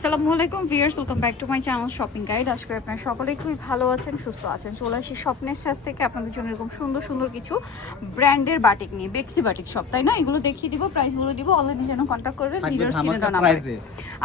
আসসালামু আলাইকুম viewers, welcome back to my channel shopping guide. আশা করি আপনারা সকলেই খুবই ভালো আছেন, সুস্থ আছেন। চলে আসি স্বপ্নের সাজ থেকে আপনাদের জন্য এরকম সুন্দর সুন্দর কিছু ব্র্যান্ডের বাটিক নিয়ে। বেক্সি বাটিক শপ, তাই না? এগুলো দেখিয়ে দিব, প্রাইসগুলো দিব, অনলাইনে যেন কন্ট্যাক্ট করবেন, ভিডিওর স্ক্রিনে দেওয়া নাম্বারে।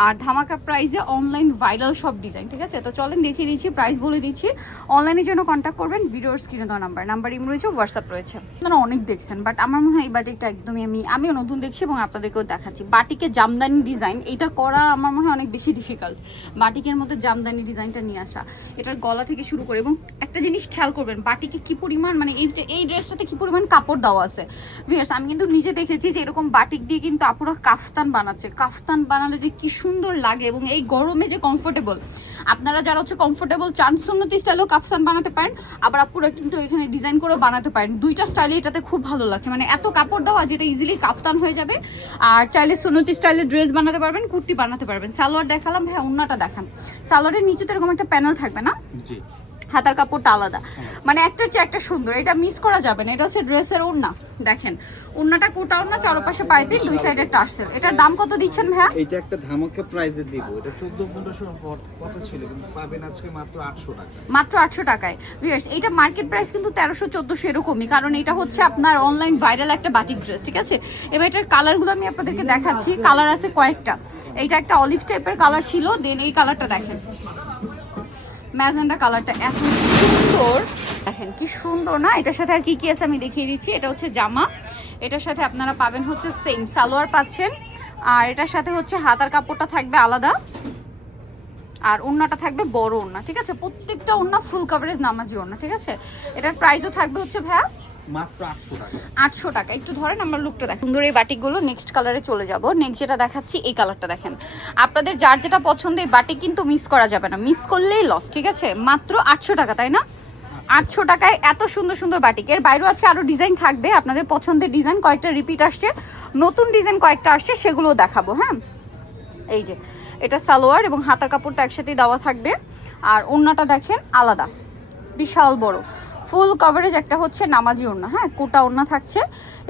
আর ধামাকা প্রাইসে অনলাইন ভাইরাল সব ডিজাইন, ঠিক আছে? তো চলেন দেখিয়ে দিচ্ছি, প্রাইস বলে দিচ্ছি, অনলাইনে যেন কন্ট্যাক্ট করবেন, ভিডিওর স্ক্রিনে দেওয়া নাম্বার ইম রয়েছে, হোয়াটসঅ্যাপ রয়েছে। আপনারা অনেক দেখছেন, বাট আমার মনে হয় এই বাটিকটা একদমই আমিও নতুন দেখছি এবং আপনাদেরকেও দেখাচ্ছি। বাটিকে জামদানি ডিজাইন এটা করা আমার মনে হয় অনেক বেশি ডিফিকাল্ট। বাটিকের মধ্যে জামদানি ডিজাইনটা নিয়ে আসা, এটার গলা থেকে শুরু করে, এবং একটা জিনিস খেয়াল করবেন, বাটিকে কি পরিমাণ মানে এই ড্রেসটাতে কি পরিমাণ কাপড় দেওয়া আছে। ভিউয়ার্স, আমি কিন্তু নিজে দেখেছি যে এরকম বাটিক দিয়ে কিন্তু আপুরা কাফতান বানাচ্ছে। কাফতান বানালে যে কি সুন্দর লাগে এবং এই গরমে যে কমফোর্টেবল। আপনারা যারা হচ্ছে কমফোর্টেবল চান, সুন্নতি স্টাইলেও কাফতান বানাতে পারেন, আবার আপুরা কিন্তু এখানে ডিজাইন করেও বানাতে পারেন। দুইটা স্টাইলে এটাতে খুব ভালো লাগছে, মানে এত কাপড় দেওয়া যেটা ইজিলি কাফতান হয়ে যাবে। আর চাইলে সুন্নতি স্টাইলের ড্রেস বানাতে পারবেন, কুর্তি বানাতে পারবেন। সালোয়ার দেখালাম, হ্যাঁ ওন্নাটা দেখান। সালোয়ারের নিচে তো এরকম একটা প্যানেল থাকবে না? জি। হাতার কাপড়টা আলাদা, মানে একটার চেয়ে একটা সুন্দর, এটা মিস করা যাবে না। এটা হচ্ছে ড্রেসের ওড়না, দেখেন ওড়নাটা কোটা ওড়না, চারপাশে পাইপিং, দুই সাইডে টার্সেল। এটার দাম কত দিচ্ছেন ভাইয়া? এটা একটা ধামাকা প্রাইসে দিব। এটা 14-1500 কথা ছিল, কিন্তু পাবেন আজকে মাত্র 800 টাকা। মাত্র 800 টাকায়। ভিউয়ার্স, এটা মার্কেট প্রাইস কিন্তু 1300-1400 এরকমই, কারণ এটা হচ্ছে আপনার অনলাইন ভাইরাল একটা বাটিক ড্রেস, ঠিক আছে? এবার এটার কালারগুলো আমি আপনাদেরকে দেখাচ্ছি। কালার আছে কয়েকটা। এইটা একটা অলিভ টাইপের কালার ছিল, দেন এই কালারটা দেখেন, ম্যাজেন্ডা কালারটা এত সুন্দর, দেখেন কি সুন্দর না? এটার সাথে আর কি কি আছে আমি দেখিয়ে দিচ্ছি। এটা হচ্ছে জামা, এটার সাথে আপনারা পাবেন হচ্ছে সেম সালোয়ার পাচ্ছেন, আর এটার সাথে হচ্ছে হাতার কাপড়টা থাকবে আলাদা, আর ওড়নাটা থাকবে বড় ওড়না, ঠিক আছে? প্রত্যেকটা ওড়না ফুল কভারেজ নামাজি ওড়না, ঠিক আছে? এটার প্রাইসও থাকবে হচ্ছে ভাইয়া মাত্র 800 টাকা। 800 টাকা। একটু ধরেন, আমরা লুকটা দেখেন। সুন্দর এই বাটিকগুলো। নেক্সট কালারে চলে যাব। নেক্সট যেটা দেখাচ্ছি, এই কালারটা দেখেন। আপনাদের যার যেটা পছন্দ, এই বাটিক কিন্তু মিস করা যাবে না, মিস করলেই লস, ঠিক আছে? মাত্র 800 টাকা, তাই না? 800 টাকায় এত সুন্দর সুন্দর বাটিক। এর বাইরেও আছে আরও ডিজাইন থাকবে, আপনাদের পছন্দের ডিজাইন কয়েকটা রিপিট আসছে, নতুন ডিজাইন কয়েকটা আসছে, সেগুলোও দেখাবো। হ্যাঁ, এই যে এটা সালোয়ার এবং হাতার কাপড়টা একসাথেই দেওয়া থাকবে, আর ওড়নাটা দেখেন আলাদা, বিশাল বড় ফুল কভারেজ একটা হচ্ছে নামাজি ওড়না। হ্যাঁ, কোটা ওড়না থাকছে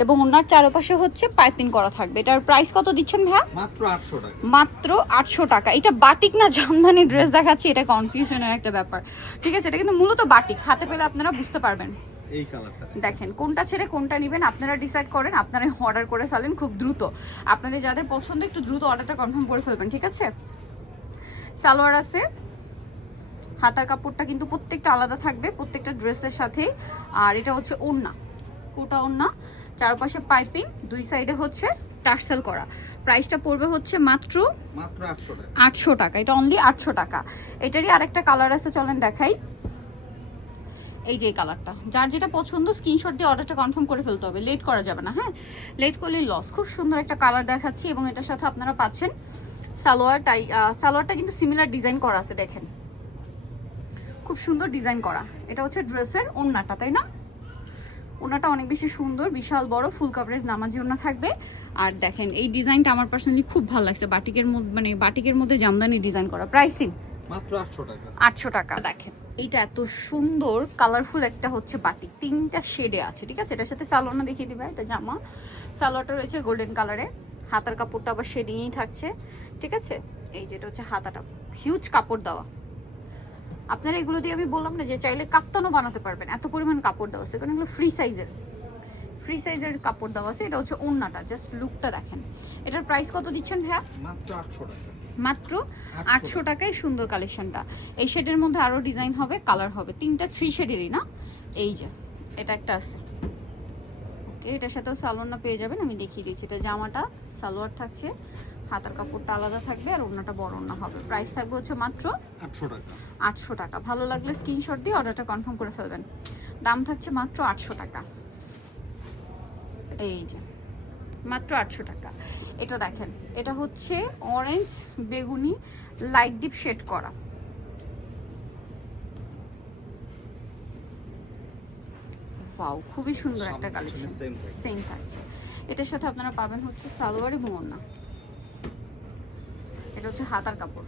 এবং ওড়নার চারপাশে হচ্ছে পাইপিং করা থাকবে। এটার প্রাইস কত দিচ্ছেন ভাইয়া? মাত্র 800 টাকা। মাত্র 800 টাকা। এটা বাটিক না জামদানি ড্রেস দেখাচ্ছি, এটা কনফিউশনের একটা ব্যাপার, ঠিক আছে? এটা কিন্তু মূলত বাটিক, হাতে পেলে আপনারা বুঝতে পারবেন। এই কালারটা দেখেন, কোনটা ছেড়ে কোনটা নেবেন আপনারা ডিসাইড করেন, আপনারা অর্ডার করে ফেলেন খুব দ্রুত। আপনাদের যাদের পছন্দ একটু দ্রুত অর্ডারটা কনফার্ম করে ফেলবেন, ঠিক আছে? সালোয়ার আছে, হাতার কাপড়টা কিন্তু প্রত্যেকটা আলাদা থাকবে প্রত্যেকটা ড্রেসের সাথে। আর এটা হচ্ছে ওড়না, কোটা ওড়না, চারপাশে পাইপিং, দুই সাইডে হচ্ছে টার্সেল করা। প্রাইসটা পড়বে হচ্ছে মাত্র 800 টাকা। 800 টাকা। এটা অনলি 800 টাকা। এটারই আরেকটা কালার আছে, চলেন দেখাই। এই যে এই কালারটা, যার যেটা পছন্দ স্ক্রিনশট দিয়ে অর্ডারটা কনফার্ম করে ফেলতে হবে, লেট করা যাবে না। হ্যাঁ, লেট করলে লস। খুব সুন্দর একটা কালার দেখাচ্ছি, এবং এটার সাথে আপনারা পাচ্ছেন সালোয়ারটাই। সালোয়ারটা কিন্তু সিমিলার ডিজাইন করা আছে, দেখেন খুব সুন্দর ডিজাইন করা। এটা হচ্ছে ড্রেসের ওড়নাটা, তাই না? ওড়নাটা অনেক বেশি সুন্দর, বিশাল বড় ফুল কভারেজ নামাজি ওড়না থাকবে। আর দেখেন এই ডিজাইনটা আমার পার্সোনালি খুব ভালো লাগছে, বাটিকের মধ্যে, মানে বাটিকের মধ্যে জামদানি ডিজাইন করা। প্রাইসিং মাত্র 800 টাকা। 800 টাকা। দেখেন এইটা এত সুন্দর কালারফুল একটা হচ্ছে বাটিক, তিনটা শেডে আছে, ঠিক আছে? এটার সাথে সালোয়ারটা দেখিয়ে দিবে, এটা জামা। সালোয়ারটা রয়েছে গোল্ডেন কালারে, হাতার কাপড়টা আবার শেডিংয়েই থাকছে, ঠিক আছে? এই যেটা হচ্ছে হাতাটা, হিউজ কাপড় দেওয়া। আপনারা এগুলো দিয়ে আমি বললাম না যে চাইলে কাফতানও বানাতে পারবেন, এত পরিমাণ কাপড় দেওয়া আছে, কারণ এগুলো ফ্রি সাইজের কাপড় দেওয়া আছে। এটা হচ্ছে ওড়নাটা, জাস্ট লুকটা দেখেন। এটার প্রাইস কত দিচ্ছেন ভাইয়া? মাত্র 800 টাকা। মাত্র 800 টাকায় সুন্দর কালেকশনটা। এই শেডের মধ্যে আরও ডিজাইন হবে, কালার হবে, তিনটা 3 শেডেরই না? এই যে এটা একটা আছে, ওকে। এটার সাথেও সালোয়ারটা পেয়ে যাবেন, আমি দেখিয়ে দিচ্ছি। এটা জামাটা সালোয়ার থাকছে, হাতার কাপড়টা আলাদা থাকবে, আর ওড়নাটা বড় ওড়না হবে। প্রাইস থাকবে হচ্ছে মাত্র 800 টাকা। 800 টাকা। ভালো লাগলে স্ক্রিনশট দিয়ে অর্ডারটা কনফার্ম করে ফেলবেন। দাম থাকছে মাত্র 800 টাকা। এই যে মাত্র 800 টাকা। এটা দেখেন, এটা হচ্ছে অরেঞ্জ বেগুনি লাইট ডিপ শেড করা। ওয়াও, খুবই সুন্দর একটা কালেকশন, সেম থাকছে। এটার সাথে আপনারা পাবেন হচ্ছে সালোয়ার এবং ওড়না। এটা হচ্ছে হাতার কাপড়,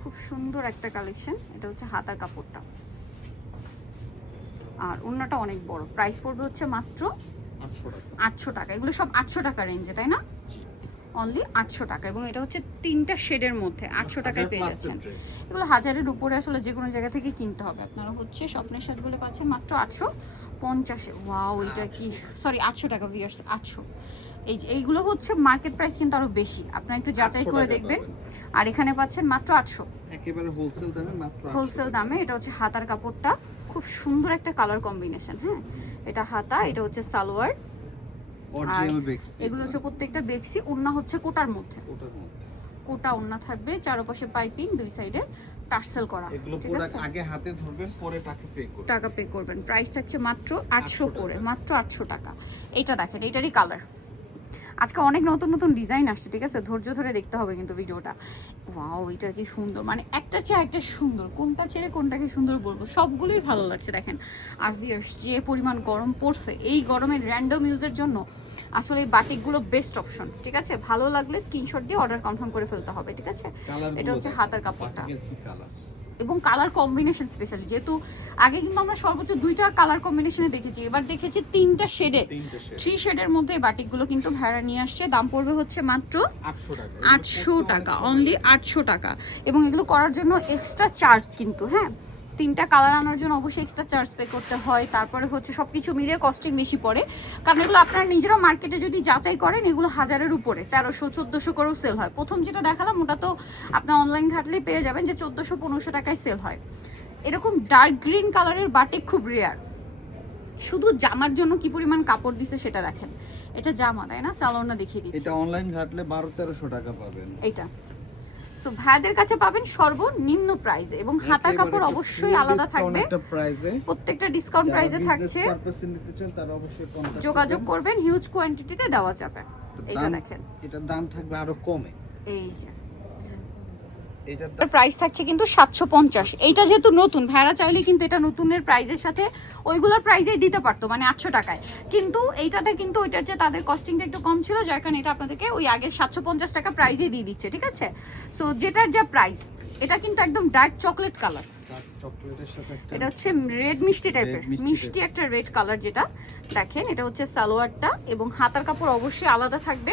খুব সুন্দর একটা কালেকশন। এটা হচ্ছে হাতার কাপড়টা, আর ওড়নাটা অনেক বড়। প্রাইস পড়বে হচ্ছে মাত্র 800 টাকা। এগুলো সব 800 টাকা রেঞ্জে, তাই না? অনলি 800 টাকা, এবং এটা হচ্ছে 3টা শেডের মধ্যে 800 টাকায় পেয়ে 1000+ যাচ্ছেন। ড্রেস। এগুলো 1000-এর উপরে আসলে যে কোনো জায়গা থেকে কিনতে হবে। আপনারা হচ্ছে স্বপ্নের সাথগুলো পাচ্ছেন মাত্র 850-এ। ওয়াও, এটা কি, সরি 800 টাকা ভিউয়ার্স, 800। এই যে এইগুলো হচ্ছে মার্কেট প্রাইস কিন্তু আরো বেশি, আপনারা একটু যাচাই 800 করে টাকা দেখবেন। পাবেন। আর এখানে পাচ্ছেন মাত্র 800 একেবারে হোলসেল দামে মাত্র 800 হোলসেল টাকা। দামে। এটা হচ্ছে হাতার কাপড়টা, খুব সুন্দর একটা কালার কম্বিনেশন। হ্যাঁ, এটা হাতা, এটা হচ্ছে সালোয়ার, অরিজিনাল বেক্স। এগুলো হচ্ছে প্রত্যেকটা বেক্সি। ওড়না হচ্ছে কোটার মধ্যে, ওটার মধ্যে কোটা ওড়না থাকবে, চারপাশে পাইপিং, দুই সাইডে টার্সেল করা। এগুলো ঠিক প্রোডাক্ট আছে, আগে হাতে ধরবেন, পরে টাকা পে করবেন। টাকা পে করবেন। প্রাইস থাকছে মাত্র 800 800 করে, টাকা। মাত্র 800 টাকা। এইটা দেখেন, এইটারই কালার। আজকে অনেক নতুন নতুন ডিজাইন আসছে, ঠিক আছে, ধৈর্য ধরে দেখতে হবে কিন্তু ভিডিওটা। ওয়াও, এটা কি সুন্দর, মানে একটা চেয়ে একটা সুন্দর, কোনটা ছেড়ে কোনটাকে সুন্দর বলবো, সবগুলোই ভালো লাগছে দেখেন। আর ভিউয়ার্স, যে পরিমাণ গরম পড়ছে, এই গরমের র্যান্ডম ইউজের জন্য আসলে এই বাটিকগুলো বেস্ট অপশন। ঠিক আছে, ভালো লাগলে স্ক্রিনশট দিয়ে অর্ডার কনফার্ম করে ফেলতে হবে। ঠিক আছে, এটা হচ্ছে হাতার কাপড়টা এবং কালার কম্বিনেশন স্পেশালি, যেহেতু আগে কিন্তু আমরা সর্বোচ্চ 2টা কালার কম্বিনেশনে দেখেছি, এবার দেখেছি 3টা শেডে, 3 শেডের মধ্যে এই বাটিকগুলো কিন্তু ভাড়া নিয়ে আসছে। দাম পড়বে হচ্ছে মাত্র 800 টাকা, অনলি 800 টাকা। এবং এগুলো করার জন্য এক্সট্রা চার্জ কিন্তু, হ্যাঁ, 3টা কালার আনার জন্য অবশ্যই এক্সট্রা চার্জ পে করতে হয়। তারপরে হচ্ছে সব কিছু মিলিয়ে কস্টিং বেশি পড়ে, কারণ এগুলো আপনারা নিজেরাও মার্কেটে যদি যাচাই করেন, এগুলো 1000-এর উপরে, 1300-1400 করেও সেল হয়। প্রথম যেটা দেখালাম ওটা তো আপনার অনলাইন ঘাটলেই পেয়ে যাবেন যে 1400-1500 টাকায় সেল হয়। এরকম ডার্ক গ্রিন কালারের বাটিক খুব রেয়ার। শুধু জামার জন্য কি পরিমাণ কাপড় দিছে সেটা দেখেন। এটা জামা, তাই না? সালোয়ারটা দেখিয়ে দিচ্ছি। এটা অনলাইন ঘাটলে 1200-1300 টাকা পাবেন। এইটা সো ভাইদের কাছে পাবেন সর্বনিম্ন প্রাইসে, এবং হাতার কাপড় অবশ্যই আলাদা থাকবে, একটা প্রাইসে, প্রত্যেকটা ডিসকাউন্ট প্রাইসে থাকছে। পারপাসে নিতে চান তারা অবশ্যই কন্টাক্ট যোগাযোগ করবেন, হিউজ কোয়ান্টিটিতে দেওয়া যাবে। এটা দেখেন, এটার দাম থাকবে আরো কমে। এই যে এটার এটার প্রাইস থাকছে কিন্তু 750। এইটা যেহেতু নতুন, ভাইরা চাইলে কিন্তু এটা নতুনের প্রাইসের সাথে ওইগুলোর প্রাইসেই দিতে পারতো, মানে 800 টাকায়, কিন্তু এইটাতে কিন্তু ওইটার যে তাদের কস্টিংটা একটু কম ছিল, যার কারণে এটা আপনাদেরকে ওই আগের 750 টাকা প্রাইসেই দিয়ে দিচ্ছে। ঠিক আছে, সো যেটার যা প্রাইস, এটা কিন্তু একদম ডার্ক চকলেট কালার, চকলেটের সাথে একটা এটা হচ্ছে রেড মিষ্টি টাইপের, মিষ্টি একটা রেড কালার যেটা দেখেন। এটা হচ্ছে সালোয়ারটা, এবং হাতার কাপড় অবশ্যই আলাদা থাকবে।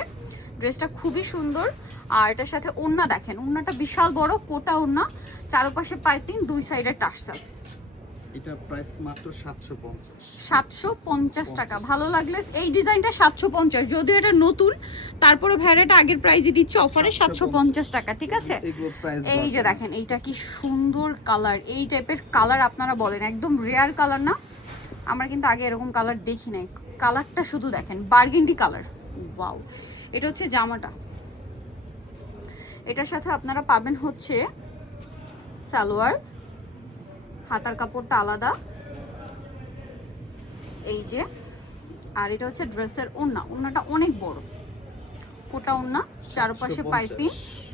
ড্রেসটা খুবই সুন্দর। আর এটার সাথে ওড়না দেখেন, ওড়নাটা বিশাল বড় কোটা ওড়না, চারপাশে পাইপিং, দুই সাইডে টার্সেল। এটা প্রাইস মাত্র 750 750 টাকা। ভালো লাগলে এই ডিজাইনটা 750, যদিও এটা নতুন, তারপরে ভ্যারাইটা আগের প্রাইসে দিচ্ছে অফারে 750 টাকা। ঠিক আছে, এই যে দেখেন, এইটা কি সুন্দর কালার। এই টাইপের কালার আপনারা বলেন, একদম রেয়ার কালার না? আমরা কিন্তু আগে এরকম কালার দেখি নাই। কালারটা শুধু দেখেন, বার্গেন্ডি কালার। ওয়াও, এটা হচ্ছে জামাটা। এটার সাথে আপনারা পাবেন হচ্ছে সালোয়ার, হাতার কাপড়টা আলাদা, এই যে। আর এটা হচ্ছে ড্রেসের ওড়না, ওড়নাটা অনেক বড়, কোটা ওড়না, চারপাশে পাইপিং,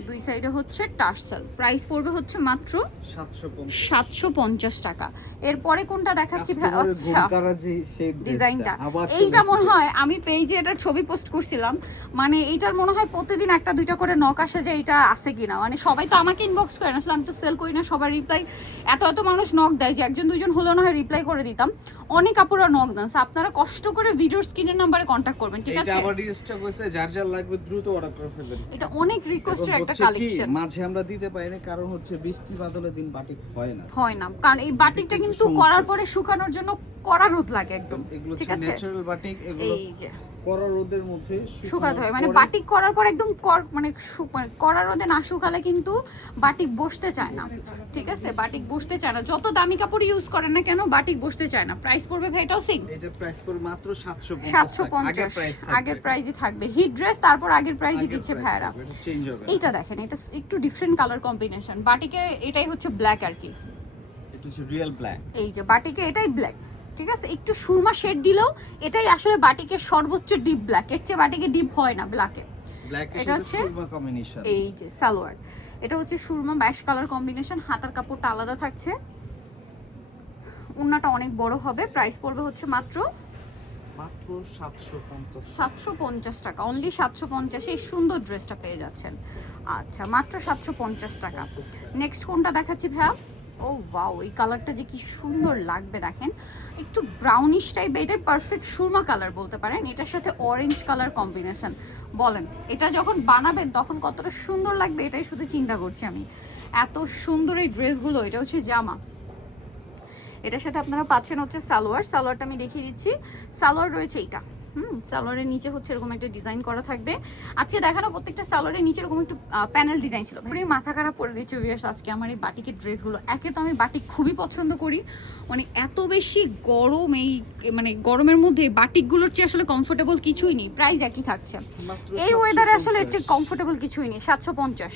দুই সাইডে হচ্ছে টার্সেল। প্রাইস পড়বে হচ্ছে মাত্র 750 টাকা। এরপরে কোনটা দেখাচ্ছি? আচ্ছা, ডিজাইনটা এইটা মনে হয় আমি পেজে এটার ছবি পোস্ট করছিলাম, মানে এইটার মনে হয় প্রতিদিন একটা দুইটা করে নক আসে যে এটা আছে কিনা। মানে সবাই তো আমাকে ইনবক্স করে না, আসলে আমি তো সেল করি না, সবার রিপ্লাই এত মানুষ নক দেয় যে একজন দুইজন হলেও না হয় রিপ্লাই করে দিতাম। অনেক আপুরা নক দেন, আপনারা কষ্ট করে ভিডিওর স্ক্রিনের নাম্বারে কন্ট্যাক্ট করবেন। ঠিক আছে, এটা আবার রিস্টক হইছে, যার যার লাগবে দ্রুত অর্ডার করে ফেলবেন। এটা অনেক রিকোয়েস্টের একটা কালেকশন। মাঝে আমরা দিতে পারি না, কারণ হচ্ছে বৃষ্টি বাদলের দিন বাটিক হয় না, কারণ এই বাটিকটা কিন্তু করার পরে শুকানোর জন্য কড়া রোদ লাগে একদম। ঠিক আছে, ন্যাচারাল বাটিক, এগুলো এই যে কড়া রোদের মধ্যে শুকাতে হয়, মানে বাটিক করার পর একদম মানে কড়া রোদে না শুকালে কিন্তু বাটিক বসতে চায় না। ঠিক আছে, বাটিক বসতে চায় না, যত দামি কাপড় ইউজ করেন না কেন, বাটিক বসতে চায় না। প্রাইস পড়বে ভাই এটাও সেম, এটার প্রাইস পড়বে মাত্র 750। আগের প্রাইসই থাকবে, হিট ড্রেস তারপর আগের প্রাইসই দিচ্ছে ভাইরা। চেঞ্জ হবে। এইটা দেখেন, এটা একটু ডিফারেন্ট কালার কম্বিনেশন। বাটিকে এটাই হচ্ছে ব্ল্যাক আর কি, এটা হচ্ছে রিয়েল ব্ল্যাক। এই যে বাটিকে এটাই ব্ল্যাক। ঠিক আছে, একটু সুরমা শেড দিলেও এটাই আসলে বাটিকের সর্বোচ্চ ডিপ ব্ল্যাক, এর চেয়ে বাটিকে ডিপ হয় না ব্ল্যাকে। এটা হচ্ছে কম্বিনেশন, এই যে সালোয়ার, এটা হচ্ছে সুরমা ব্যাশ কালার কম্বিনেশন। হাতার কাপড়টা আলাদা থাকছে, ওড়নাটা অনেক বড় হবে। প্রাইস পড়বে হচ্ছে মাত্র 750 টাকা, অনলি 750 এই সুন্দর ড্রেসটা পেয়ে যাচ্ছেন। আচ্ছা, মাত্র 750 টাকা। নেক্সট কোনটা দেখাচ্ছি ভাইয়া? ও ওয়াও, এই কালারটা যে কি সুন্দর লাগবে দেখেন, একটু ব্রাউনিশ টাইপ, এটাই পারফেক্ট সুরমা কালার বলতে পারেন। এটার সাথে অরেঞ্জ কালার কম্বিনেশন, বলেন এটা যখন বানাবেন তখন কতটা সুন্দর লাগবে, এটাই শুধু চিন্তা করছি আমি। এত সুন্দর এই ড্রেসগুলো। এটা হচ্ছে জামা, এটার সাথে আপনারা পাচ্ছেন হচ্ছে সালোয়ার। সালোয়ারটা আমি দেখিয়ে দিচ্ছি। সালোয়ার রয়েছে এইটা, সালোয়ারের নিচে হচ্ছে এরকম একটা ডিজাইন করা থাকবে। আজকে দেখানো প্রত্যেকটা সালোয়ারের নিচে এরকম একটু প্যানেল ডিজাইন ছিল। পুরো মাথা খারাপ করে দিচ্ছে ভিউয়ার্স আজকে আমার এই বাটিকের ড্রেসগুলো। একে তো আমি বাটিক খুবই পছন্দ করি, মানে এত বেশি গরম, এই মানে গরমের মধ্যে বাটিকগুলোর চেয়ে আসলে কমফোর্টেবল কিছুই নেই। প্রাইস একই থাকছে এই ওয়েদারে, আসলে এর চেয়ে কমফোর্টেবল কিছুই নেই। 750।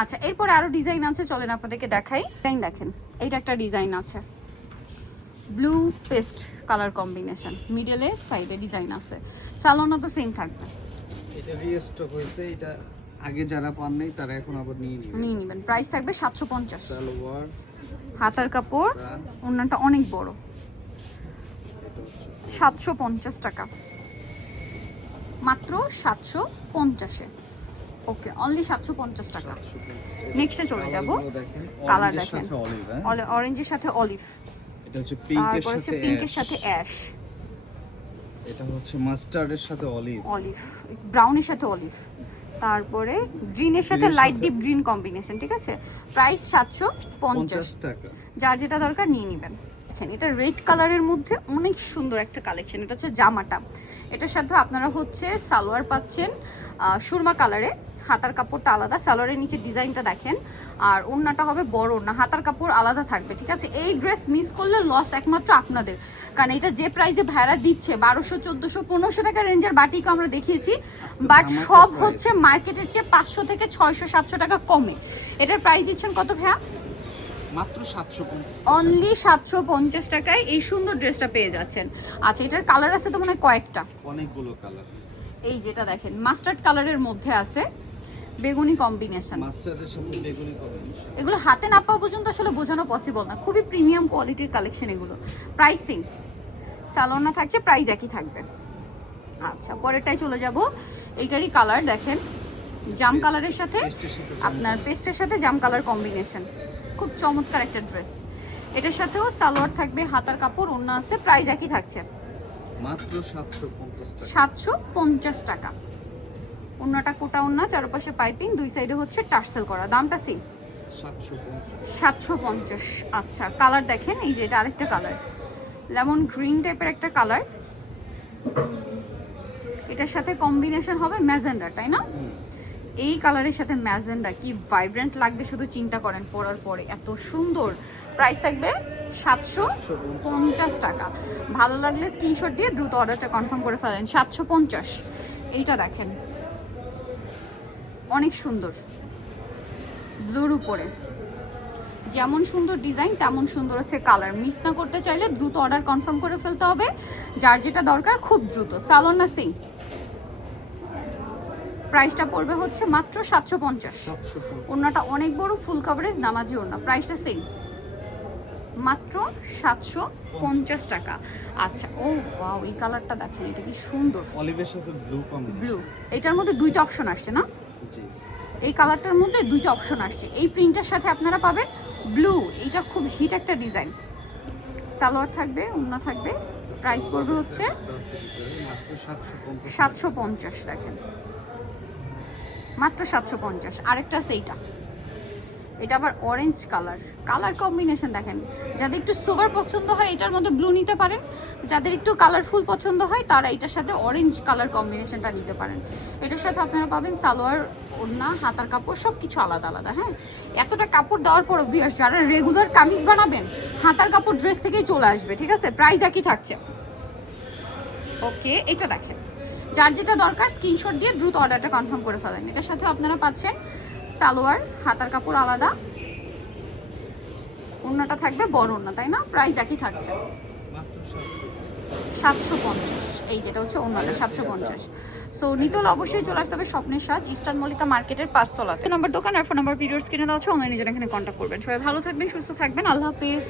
আচ্ছা, এরপরে আরো ডিজাইন আছে, চলেন আপনাদেরকে দেখাই। দেখেন এইটা একটা ডিজাইন আছে, ব্লু পেস্ট কালার কম্বিনেশন, মিডলে সাইডে ডিজাইন আছে। সালোনা তো সেম থাকবে। এটা রিস্টক হয়েছে, এটা আগে যারা পান নাই তারা এখন আবার নিয়ে নেবেন। প্রাইস থাকবে 750। সালোয়ার, হাতার কাপড়, ওড়নাটা অনেক বড়। এটা হচ্ছে 750 টাকা, মাত্র 750-এ। ওকে, অনলি 750 টাকা। 750 নেক্সটে চলে যাব। দেখেন, কালার অরেঞ্জের দেখেন, সাথে অলিভ, অরেঞ্জের সাথে অলিভ, এটা হচ্ছে পিঙ্কের তারপর হচ্ছে সাথে পিঙ্কের অ্যাশ, সাথে অ্যাশ, এটা হচ্ছে মাস্টার্ডের সাথে অলিভ, অলিভ ব্রাউনের সাথে অলিভ, তারপরে গ্রিনের সাথে গ্রিনের লাইট সাথে- ডিপ গ্রিন কম্বিনেশন। ঠিক আছে, প্রাইস 750। 50 টাকা। যার যেটা দরকার নিয়ে নেবেন। দেখেন এটা রেড কালারের মধ্যে অনেক সুন্দর একটা কালেকশন। এটা হচ্ছে জামাটা, এটার সাথে আপনারা হচ্ছে সালোয়ার পাচ্ছেন সুরমা কালারে, হাতার কাপড়টা আলাদা, সালোয়ারের নিচে ডিজাইনটা দেখেন, আর ওড়নাটা হবে বড় ওড়না, হাতার কাপড় আলাদা থাকবে। ঠিক আছে, এই ড্রেস মিস করলে লস একমাত্র আপনাদের, কারণ এটা যে প্রাইসে ভাড়া দিচ্ছে 1200, 1400, 1500 টাকা রেঞ্জের বাটিকে আমরা দেখিয়েছি, বাট ধামাকা সব price। হচ্ছে মার্কেটের চেয়ে 500 থেকে 600, 700 টাকা কমে। এটার প্রাইস দিচ্ছেন কত ভাইয়া? মাত্র 750। অনলি 750 টাকায় এই সুন্দর ড্রেসটা পেয়ে যাচ্ছেন। আচ্ছা, এটার কালার আছে তো মনে হয় কয়েকটা। অনেকগুলো কালার। এই যেটা দেখেন মাস্টার্ড কালারের মধ্যে আছে বেগুনি কম্বিনেশন। মাস্টার্ডের সাথে বেগুনি কম্বিনেশন। এগুলো হাতে না পাওয়া পর্যন্ত আসলে বোঝানো পসিবল না, খুবই প্রিমিয়াম কোয়ালিটির কালেকশন এগুলো। প্রাইসিং সালোনা থাকছে, প্রাইস একই থাকবে। আচ্ছা, পরেরটাই চলে যাব। এইটারই কালার দেখেন, জাম কালারের সাথে পেস্টের সাথে আপনার পেস্টের সাথে জাম কালার কম্বিনেশন, খুব চমৎকার একটা ড্রেস। এটার সাথেও সালোয়ার থাকবে, হাতার কাপড়, ওড়না আছে, প্রাইস একই থাকছে মাত্র 750 টাকা। 750 টাকা। ওড়নাটা কোটা ওড়না, চারপাশে পাইপিং, দুই সাইডে হচ্ছে টার্সেল করা। দামটা সেম 750। 750। আচ্ছা, কালার দেখেন, এই যে এটা আরেকটা কালার, লেমন গ্রিন টাইপের একটা কালার। এটার সাথে কম্বিনেশন হবে ম্যাজেন্ডা, তাই না? এই কালারের সাথে ম্যাজেন্ডা কি ভাইব্রেন্ট লাগবে শুধু চিন্তা করেন, পরার পরে এত সুন্দর। প্রাইস থাকবে 750 টাকা। ভালো লাগলে স্ক্রিনশট দিয়ে দ্রুত অর্ডারটা কনফার্ম করে ফেলেন। 750। এইটা দেখেন অনেক সুন্দর, ব্লুর উপরে যেমন সুন্দর ডিজাইন তেমন সুন্দর হচ্ছে কালার। মিস না করতে চাইলে দ্রুত অর্ডার কনফার্ম করে ফেলতে হবে, যার যেটা দরকার খুব দ্রুত। সালোন না সিং, প্রাইসটা পড়বে হচ্ছে মাত্র 750। 750। ওড়নাটা অনেক বড়, ফুল কভারেজ নামাজি ওড়না, প্রাইসটা সেম মাত্র 750 টাকা। আচ্ছা, ও ওয়াও, এই কালারটা দেখেন, এটা কি সুন্দর, অলিভের সাথে ব্লু কম্বিনেশন। ব্লু। এটার মধ্যে দুইটা অপশন আসছে না, জি। এই কালারটার মধ্যে দুইটা অপশন আসছে। এই প্রিন্টের সাথে আপনারা পাবেন ব্লু, এটা খুব হিট একটা ডিজাইন। সালোয়ার থাকবে, ওড়না থাকবে, প্রাইস পড়বে হচ্ছে মাত্র 750। 750। দেখেন মাত্র 750। আরেকটা আছে এইটা, এটা আবার অরেঞ্জ কালার, কালার কম্বিনেশন দেখেন। যাদের একটু সোবার পছন্দ হয় এটার মধ্যে ব্লু নিতে পারেন, যাদের একটু কালারফুল পছন্দ হয় তারা এটার সাথে অরেঞ্জ কালার কম্বিনেশনটা নিতে পারেন। এটার সাথে আপনারা পাবেন সালোয়ার, ওড়না, হাতার কাপড় সব কিছু আলাদা আলাদা। হ্যাঁ, এতটা কাপড় দেওয়ার পর ভিউয়ার্স যারা রেগুলার কামিজ বানাবেন, হাতার কাপড় ড্রেস থেকেই চলে আসবে। ঠিক আছে, প্রাইস একই থাকছে। ওকে, এটা দেখেন, যার যেটা দরকার স্ক্রিনশট দিয়ে দ্রুত অর্ডারটা কনফার্ম করে ফেলেন। এটার সাথে আপনারা পাচ্ছেন সালোয়ার, হাতার কাপড় আলাদা, ওড়নাটা থাকবে বড় ওড়না, তাই না? প্রাইস একই থাকছে মাত্র 750। 750। এই যেটা হচ্ছে ওড়নাটা 750। সো নিতল অবশ্যই চলে আসতে হবে স্বপ্নের সাজ, ইস্টার্ন মল্লিকা মার্কেটের 5 তলাতে। নাম্বার দোকান আর ফোন নাম্বার ভিডিওস কিনে দেওয়া আছে, অনলাইনে যেন এখানে কন্ট্যাক্ট করবেন। সবাই ভালো থাকবেন, সুস্থ থাকবেন, আল্লাহ হাফেজ।